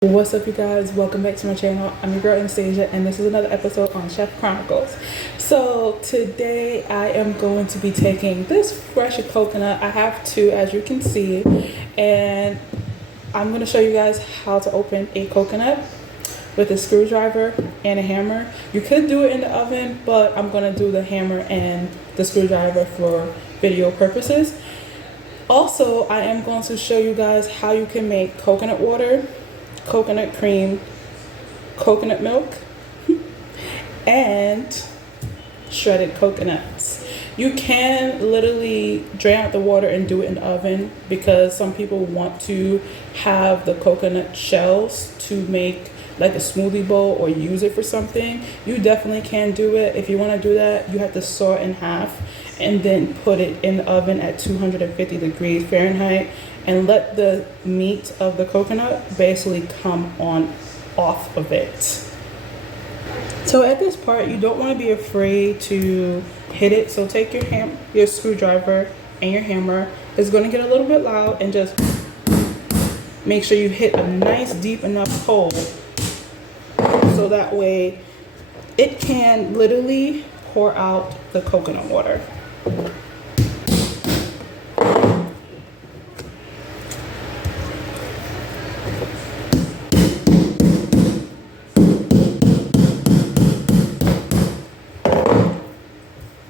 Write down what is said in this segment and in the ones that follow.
What's up, you guys? Welcome back to my channel. I'm your girl Anastasia, and this is another episode on Chef Chronicles. So today I am going to be taking this fresh coconut. I have two, as you can see, and I'm going to show you guys how to open a coconut with a screwdriver and a hammer. You could do it in the oven, but I'm going to do the hammer and the screwdriver for video purposes. Also, I am going to show you guys how you can make coconut water, coconut cream, coconut milk, and shredded coconuts. You can literally drain out the water and do it in the oven because some people want to have the coconut shells to make like a smoothie bowl or use it for something. You definitely can do it. If you want to do that, you have to saw it in half and then put it in the oven at 250 degrees Fahrenheit and let the meat of the coconut basically come on off of it. So at this part, you don't want to be afraid to hit it. So take your screwdriver and your hammer. It's going to get a little bit loud, and just make sure you hit a nice deep enough hole so that way it can literally pour out the coconut water.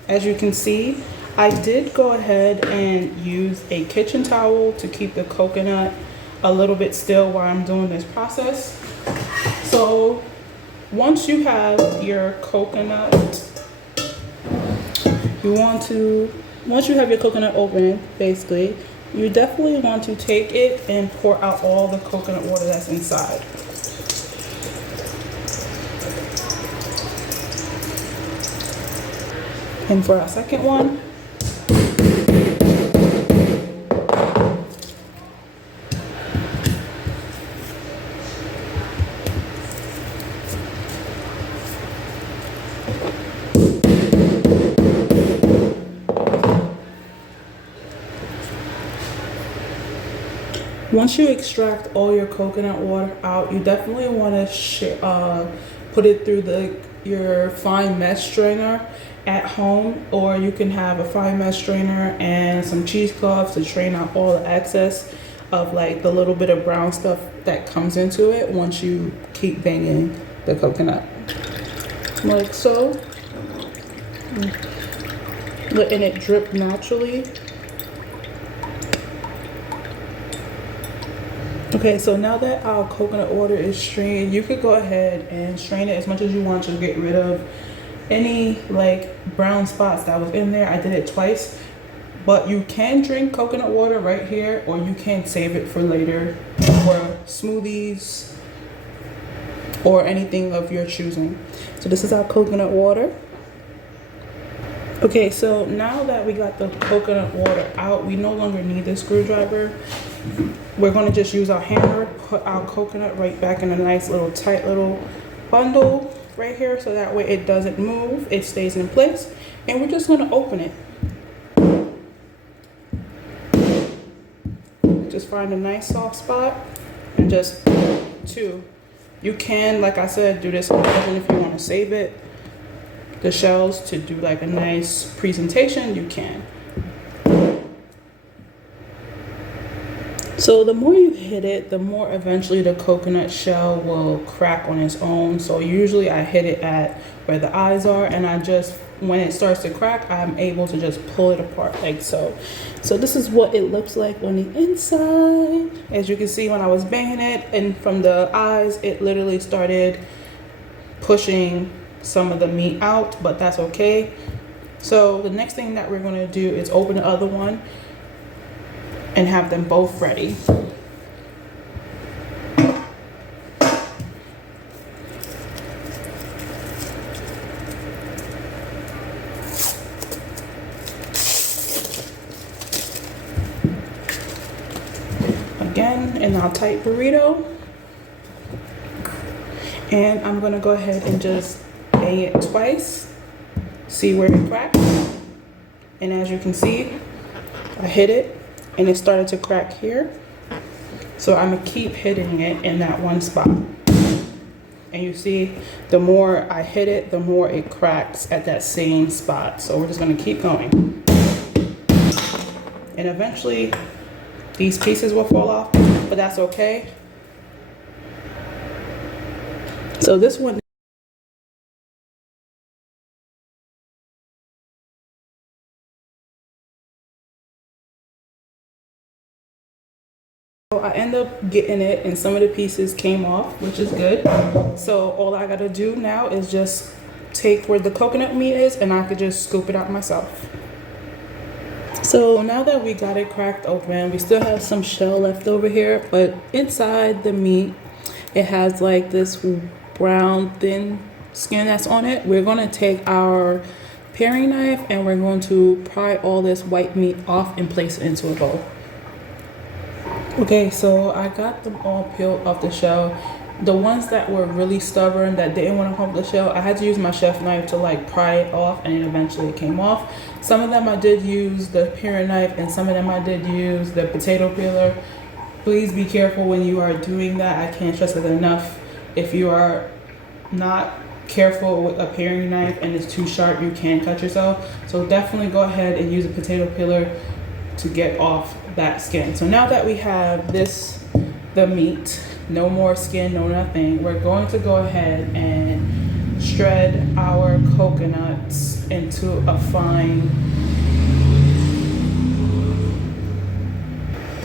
As you can see, I did go ahead and use a kitchen towel to keep the coconut a little bit still while I'm doing this process. So once you have your coconut, once you have your coconut open, basically, you definitely want to take it and pour out all the coconut water that's inside. And for our second one, once you extract all your coconut water out, you definitely want to put it through your fine mesh strainer at home, or you can have a fine mesh strainer and some cheesecloths to strain out all the excess of like the little bit of brown stuff that comes into it once you keep banging the coconut. Like so. Letting it drip naturally. Okay, so now that our coconut water is strained, you could go ahead and strain it as much as you want to get rid of any like brown spots that was in there. I did it twice, but you can drink coconut water right here, or you can save it for later for smoothies or anything of your choosing. So this is our coconut water. Okay, so now that we got the coconut water out, we no longer need the screwdriver. We're going to just use our hammer, put our coconut right back in a nice little tight little bundle right here, so that way it doesn't move, it stays in place. And we're just going to open it. Just find a nice soft spot and just two. You can, like I said, do this in the oven if you want to save it. The shells to do like a nice presentation, you can. So the more you hit it, the more eventually the coconut shell will crack on its own. So usually I hit it at where the eyes are, and when it starts to crack, I'm able to just pull it apart like so. So this is what it looks like on the inside. As you can see, when I was banging it and from the eyes, it literally started pushing some of the meat out, but that's okay. So the next thing that we're going to do is open the other one and have them both ready. Again, in our tight burrito. And I'm gonna go ahead and just bang it twice, see where it cracks. And as you can see, I hit it and it started to crack here. So I'm gonna keep hitting it in that one spot. And you see, the more I hit it, the more it cracks at that same spot. So we're just gonna keep going. And eventually these pieces will fall off, but that's okay. So this one, so I end up getting it and some of the pieces came off, which is good. So all I gotta do now is just take where the coconut meat is and I could just scoop it out myself. So now that we got it cracked open, we still have some shell left over here, but inside the meat, it has like this brown thin skin that's on it. We're gonna take our paring knife and we're going to pry all this white meat off and place it into a bowl. Okay, so I got them all peeled off the shell. The ones that were really stubborn, that didn't want to come off the shell, I had to use my chef knife to like pry it off, and then eventually it came off. Some of them I did use the paring knife, and some of them I did use the potato peeler. Please be careful when you are doing that. I can't stress it enough. If you are not careful with a paring knife and it's too sharp, you can cut yourself. So definitely go ahead and use a potato peeler to get off that skin. So now that we have this, the meat, no more skin, no nothing, we're going to go ahead and shred our coconuts into a fine.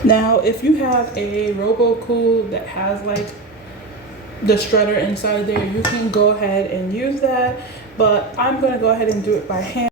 Now if you have a Robocool that has like the shredder inside there, you can go ahead and use that, but I'm going to go ahead and do it by hand.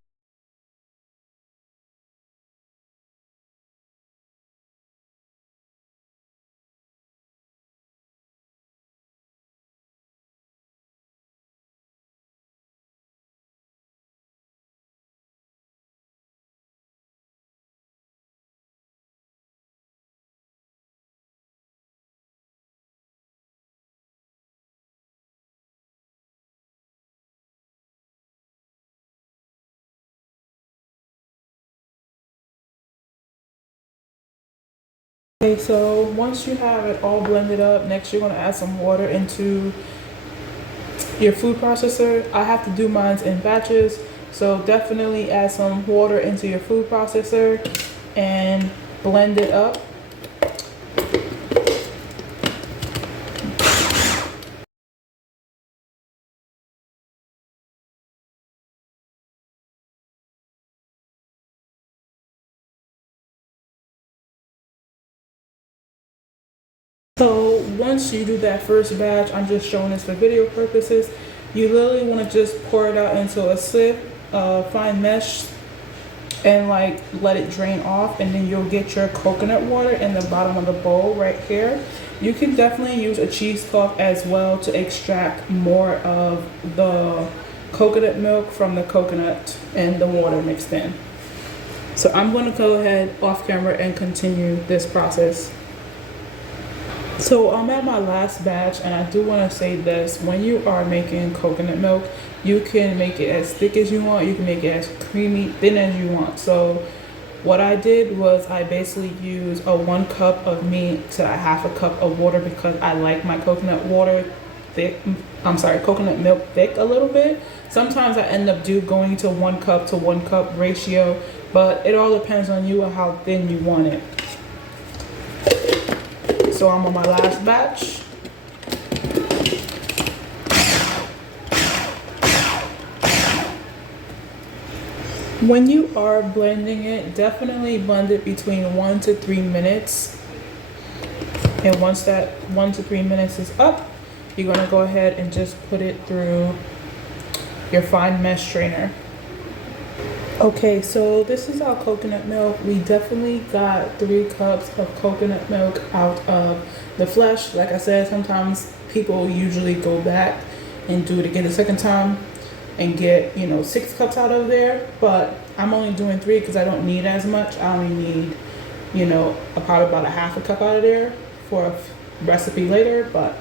Okay, so once you have it all blended up, next you're going to add some water into your food processor. I have to do mine in batches, so definitely add some water into your food processor and blend it up. So once you do that first batch, I'm just showing this for video purposes, you literally want to just pour it out into a sieve, fine mesh, and like let it drain off, and then you'll get your coconut water in the bottom of the bowl right here. You can definitely use a cheesecloth as well to extract more of the coconut milk from the coconut and the water mixed in. So I'm going to go ahead off camera and continue this process. So I'm at my last batch, and I do want to say this: when you are making coconut milk, you can make it as thick as you want, you can make it as creamy, thin as you want. So what I did was I basically used a 1 cup of meat to a half a cup of water, because I like my coconut water thick, coconut milk thick a little bit. Sometimes I end up going to 1 cup to 1 cup ratio, but it all depends on you and how thin you want it. So I'm on my last batch. When you are blending it, definitely blend it between 1 to 3 minutes. And once that 1 to 3 minutes is up, you're gonna go ahead and just put it through your fine mesh strainer. Okay, so this is our coconut milk. We definitely got 3 cups of coconut milk out of the flesh. Like I said, sometimes people usually go back and do it again a second time and get 6 cups out of there, but I'm only doing 3 because I don't need as much. I only need probably about a half a cup out of there for a recipe later. But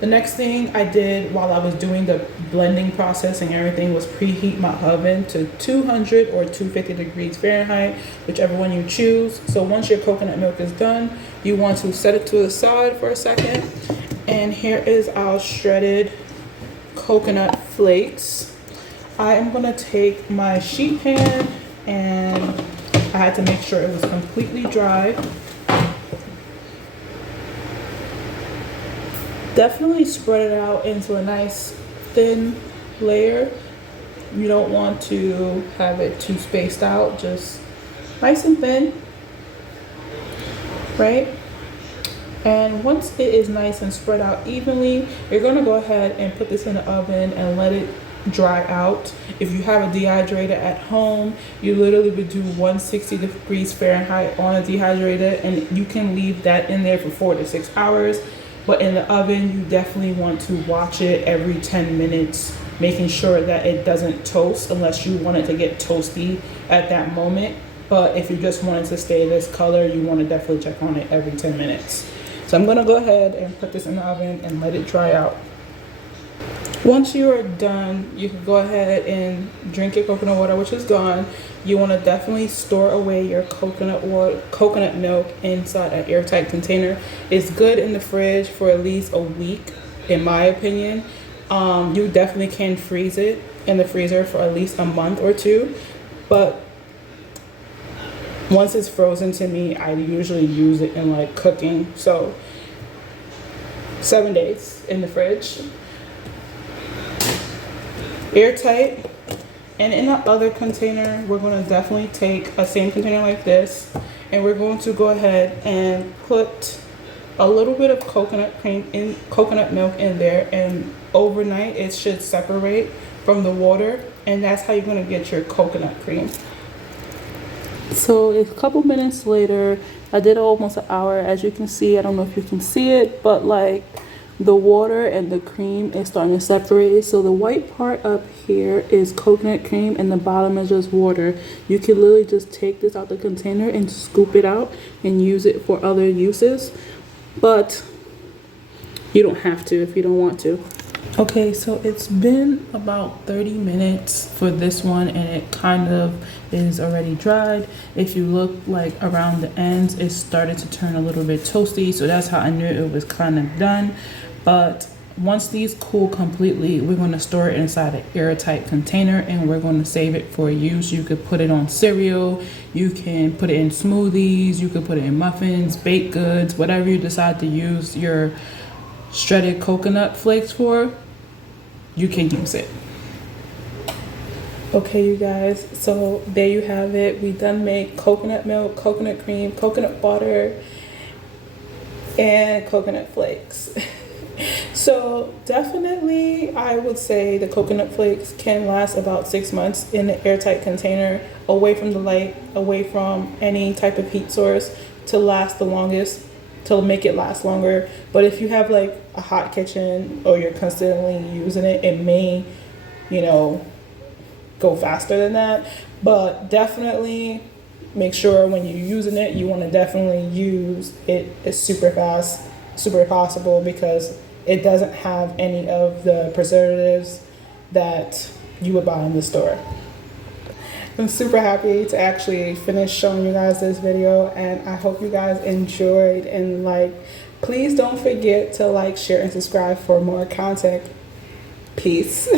the next thing I did while I was doing the blending process and everything was preheat my oven to 200 or 250 degrees Fahrenheit, whichever one you choose. So once your coconut milk is done, you want to set it to the side for a second. And here is our shredded coconut flakes. I am gonna take my sheet pan, and I had to make sure it was completely dry. Definitely spread it out into a nice thin layer. You don't want to have it too spaced out, just nice and thin, right? And once it is nice and spread out evenly, you're gonna go ahead and put this in the oven and let it dry out. If you have a dehydrator at home, you literally would do 160 degrees Fahrenheit on a dehydrator, and you can leave that in there for 4 to 6 hours. But in the oven, you definitely want to watch it every 10 minutes, making sure that it doesn't toast unless you want it to get toasty at that moment. But if you just want it to stay this color, you want to definitely check on it every 10 minutes. So I'm gonna go ahead and put this in the oven and let it dry out. Once you are done, you can go ahead and drink your coconut water, which is gone. You want to definitely store away your coconut milk inside an airtight container. It's good in the fridge for at least a week, in my opinion. You definitely can freeze it in the freezer for at least a month or two, but once it's frozen, to me, I usually use it in like cooking. So 7 days in the fridge, airtight. And in the other container, we're going to definitely take a same container like this, and we're going to go ahead and put a little bit of coconut milk in there, and overnight it should separate from the water, and that's how you're going to get your coconut cream. So a couple minutes later, I did almost an hour. As you can see, I don't know if you can see it, but like the water and the cream is starting to separate. So the white part up here is coconut cream and the bottom is just water. You can literally just take this out the container and scoop it out and use it for other uses, but you don't have to if you don't want to. Okay, so it's been about 30 minutes for this one, and it kind of is already dried. If you look like around the ends, it started to turn a little bit toasty, so that's how I knew it was kind of done. But once these cool completely, we're going to store it inside an airtight container, and we're going to save it for use. You could put it on cereal, you can put it in smoothies, you could put it in muffins, baked goods, whatever you decide to use your shredded coconut flakes for, you can use it. Okay, you guys, so there you have it. We done make coconut milk, coconut cream, coconut butter, and coconut flakes. So definitely I would say the coconut flakes can last about 6 months in an airtight container, away from the light, away from any type of heat source, to last the longest, to make it last longer. But if you have like a hot kitchen or you're constantly using it, it may, you know, go faster than that. But definitely make sure when you're using it, you want to definitely use it as super fast, super possible, because it doesn't have any of the preservatives that you would buy in the store. I'm super happy to actually finish showing you guys this video, and I hope you guys enjoyed, and like, please don't forget to like, share, and subscribe for more content. Peace.